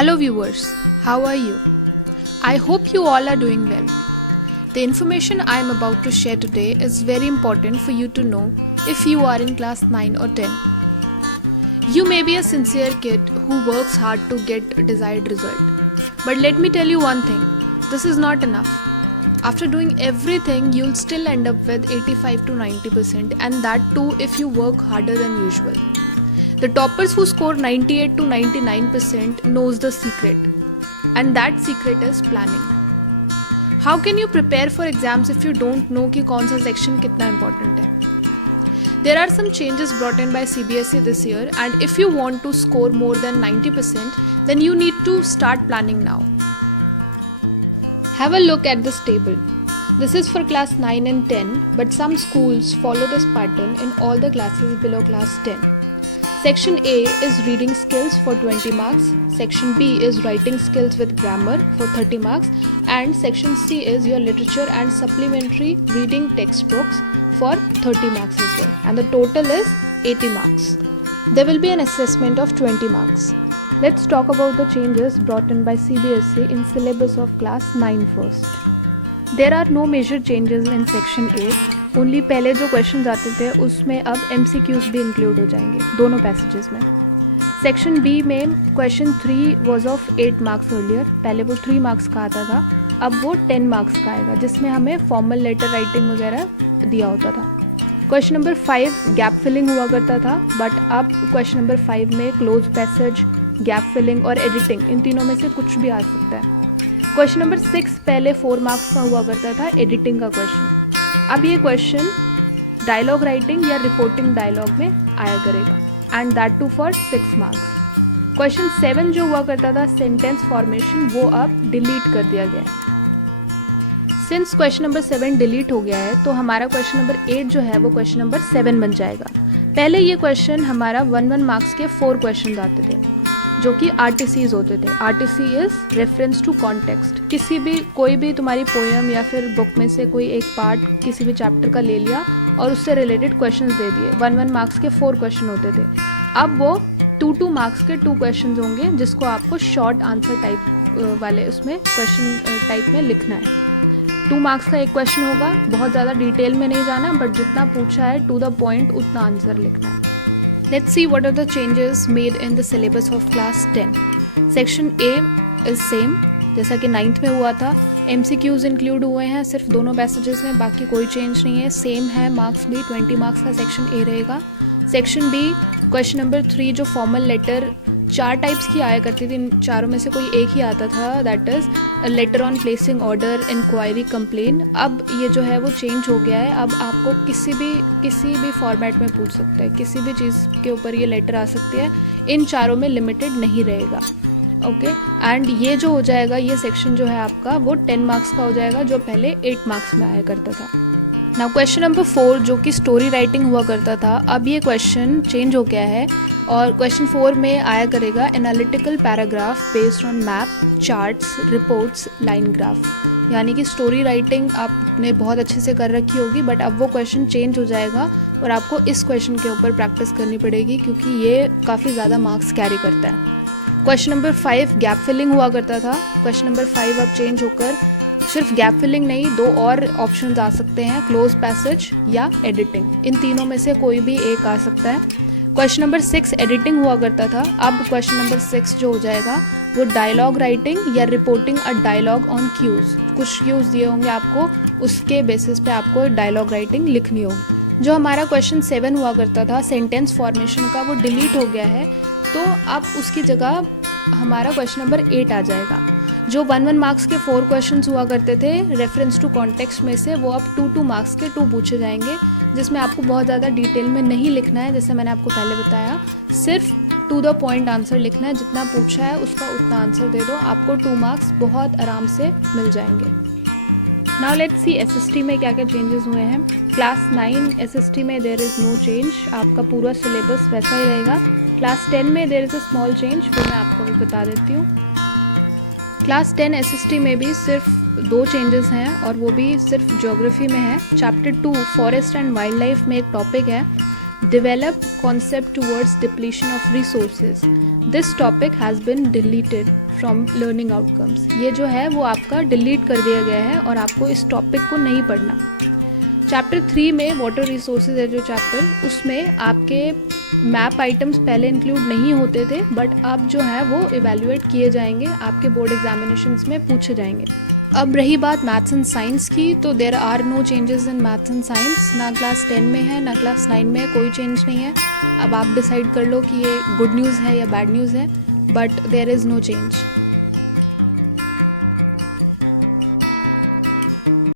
Hello viewers, how are you? I hope you all are doing well. The information I am about to share today is very important for you to know if you are in class 9 or 10. You may be a sincere kid who works hard to get a desired result. But let me tell you one thing, this is not enough. After doing everything, you'll still end up with 85 to 90%, and that too if you work harder than usual. The toppers who score 98 to 99% knows the secret, and that secret is planning. How can you prepare for exams if you don't know कि कौन सा section कितना important है? There are some changes brought in by CBSE this year, and if you want to score more than 90%, then you need to start planning now. Have a look at this table. This is for class 9 and 10, but some schools follow this pattern in all the classes below class 10. Section A is reading skills for 20 marks, Section B is writing skills with grammar for 30 marks, and Section C is your literature and supplementary reading textbooks for 30 marks as well, and the total is 80 marks. There will be an assessment of 20 marks. Let's talk about the changes brought in by CBSE in syllabus of class 9 first. There are no major changes in Section A. Only पहले जो question आते थे उसमें अब MCQs भी include हो जाएंगे दोनों पैसेजेस में. सेक्शन बी में question 3 was of 8 marks earlier. पहले वो 3 मार्क्स का आता था, अब वो 10 मार्क्स का आएगा जिसमें हमें फॉर्मल लेटर राइटिंग वगैरह दिया होता था. क्वेश्चन नंबर 5 गैप फिलिंग हुआ करता था, बट अब क्वेश्चन नंबर 5 में क्लोज पैसेज, गैप फिलिंग और एडिटिंग, इन तीनों में से कुछ भी आ सकता है. क्वेश्चन नंबर 6 पहले 4 मार्क्स का हुआ करता था, एडिटिंग का क्वेश्चन. अब ये क्वेश्चन डायलॉग राइटिंग या रिपोर्टिंग डायलॉग में आया करेगा, and that too for 6 marks. Question 7 जो हुआ करता था सेंटेंस फॉर्मेशन, वो अब डिलीट कर दिया गया है. सिंस क्वेश्चन नंबर 7 डिलीट हो गया है तो हमारा क्वेश्चन नंबर 8 जो है वो क्वेश्चन नंबर 7 बन जाएगा. पहले ये क्वेश्चन हमारा 1 मार्क्स के 4 क्वेश्चन आते थे जो कि RTCs होते थे. RTC is reference to context. किसी भी कोई भी तुम्हारी पोएम या फिर बुक में से कोई एक पार्ट किसी भी चैप्टर का ले लिया और उससे रिलेटेड क्वेश्चंस दे दिए. 1 मार्क्स के 4 क्वेश्चन होते थे. अब वो 2 मार्क्स के 2 क्वेश्चन होंगे जिसको आपको शॉर्ट आंसर टाइप वाले उसमें क्वेश्चन टाइप में लिखना है. 2 मार्क्स का एक क्वेश्चन होगा, बहुत ज़्यादा डिटेल में नहीं जाना, बट जितना पूछा है टू द पॉइंट उतना आंसर लिखना है. Let's see what are the changes made in the syllabus of class 10. Section A is same जैसा कि 9th में हुआ था. MCQs इंक्लूड हुए हैं सिर्फ दोनों पैसेजेस में, बाकी कोई चेंज नहीं है. सेम है मार्क्स भी, 20 मार्क्स का सेक्शन A रहेगा. सेक्शन B क्वेश्चन नंबर 3 जो फॉर्मल लेटर 4 टाइप्स की आया करती थी, इन चारों में से कोई एक ही आता था, that is letter on placing order, inquiry, complain. अब ये जो है वो चेंज हो गया है. अब आपको किसी भी फॉर्मेट में पूछ सकते हैं, किसी भी चीज़ के ऊपर ये लेटर आ सकती है. इन चारों में लिमिटेड नहीं रहेगा. ओके, एंड ये जो हो जाएगा, ये सेक्शन जो है आपका वो 10 मार्क्स का हो जाएगा जो पहले 8 मार्क्स में आया करता था. नाउ क्वेश्चन नंबर 4 जो कि स्टोरी राइटिंग हुआ करता था, अब ये क्वेश्चन चेंज हो गया है और क्वेश्चन 4 में आया करेगा analytical paragraph based on map, charts, reports, line graph. यानी कि स्टोरी राइटिंग आपने बहुत अच्छे से कर रखी होगी, बट अब वो क्वेश्चन चेंज हो जाएगा और आपको इस क्वेश्चन के ऊपर प्रैक्टिस करनी पड़ेगी क्योंकि ये काफ़ी ज़्यादा मार्क्स कैरी करता है. क्वेश्चन नंबर 5 गैप फिलिंग हुआ करता था. क्वेश्चन नंबर 5 अब चेंज होकर सिर्फ गैप फिलिंग नहीं, 2 और ऑप्शंस आ सकते हैं, क्लोज पैसेज या एडिटिंग. इन तीनों में से कोई भी एक आ सकता है. क्वेश्चन नंबर 6 एडिटिंग हुआ करता था. अब क्वेश्चन नंबर 6 जो हो जाएगा वो डायलॉग राइटिंग या reporting a dialogue on cues. कुछ क्यूज़ दिए होंगे आपको, उसके बेसिस पे आपको डायलॉग राइटिंग लिखनी होगी. जो हमारा क्वेश्चन 7 हुआ करता था सेंटेंस फॉर्मेशन का, वो डिलीट हो गया है, तो अब उसकी जगह हमारा क्वेश्चन नंबर 8 आ जाएगा. जो 1 मार्क्स के 4 क्वेश्चंस हुआ करते थे रेफरेंस टू कॉन्टेक्स्ट में से, वो अब 2 मार्क्स के 2 पूछे जाएंगे जिसमें आपको बहुत ज़्यादा डिटेल में नहीं लिखना है. जैसे मैंने आपको पहले बताया, सिर्फ टू द पॉइंट आंसर लिखना है. जितना पूछा है उसका उतना आंसर दे दो, आपको 2 मार्क्स बहुत आराम से मिल जाएंगे. नाउ लेट्स सी SST में क्या क्या चेंजेस हुए हैं. क्लास 9 SST में देयर इज़ नो चेंज, आपका पूरा सिलेबस वैसा ही रहेगा. क्लास 10 में there is a small change, वो मैं आपको भी बता देती हूँ. क्लास 10 SST में भी सिर्फ 2 चेंजेस हैं और वो भी सिर्फ ज्योग्राफी में है. Chapter 2 forest and wild life में एक टॉपिक है develop concept towards depletion of resources. This topic has been deleted from learning outcomes. ये जो है वो आपका डिलीट कर दिया गया है और आपको इस टॉपिक को नहीं पढ़ना। चैप्टर 3 में वाटर रिसोर्सेज है जो चैप्टर, उसमें आपके मैप आइटम्स पहले इंक्लूड नहीं होते थे, बट अब जो है वो इवैल्यूएट किए जाएंगे, आपके बोर्ड एग्जामिनेशंस में पूछे जाएंगे। अब रही बात मैथ्स एंड साइंस की, तो there are no changes in maths and science. ना क्लास 10 में है ना क्लास 9 में है, कोई चेंज नहीं है। अब आप डिसाइड कर लो कि ये गुड न्यूज़ है या बैड न्यूज़ है, but there is no change.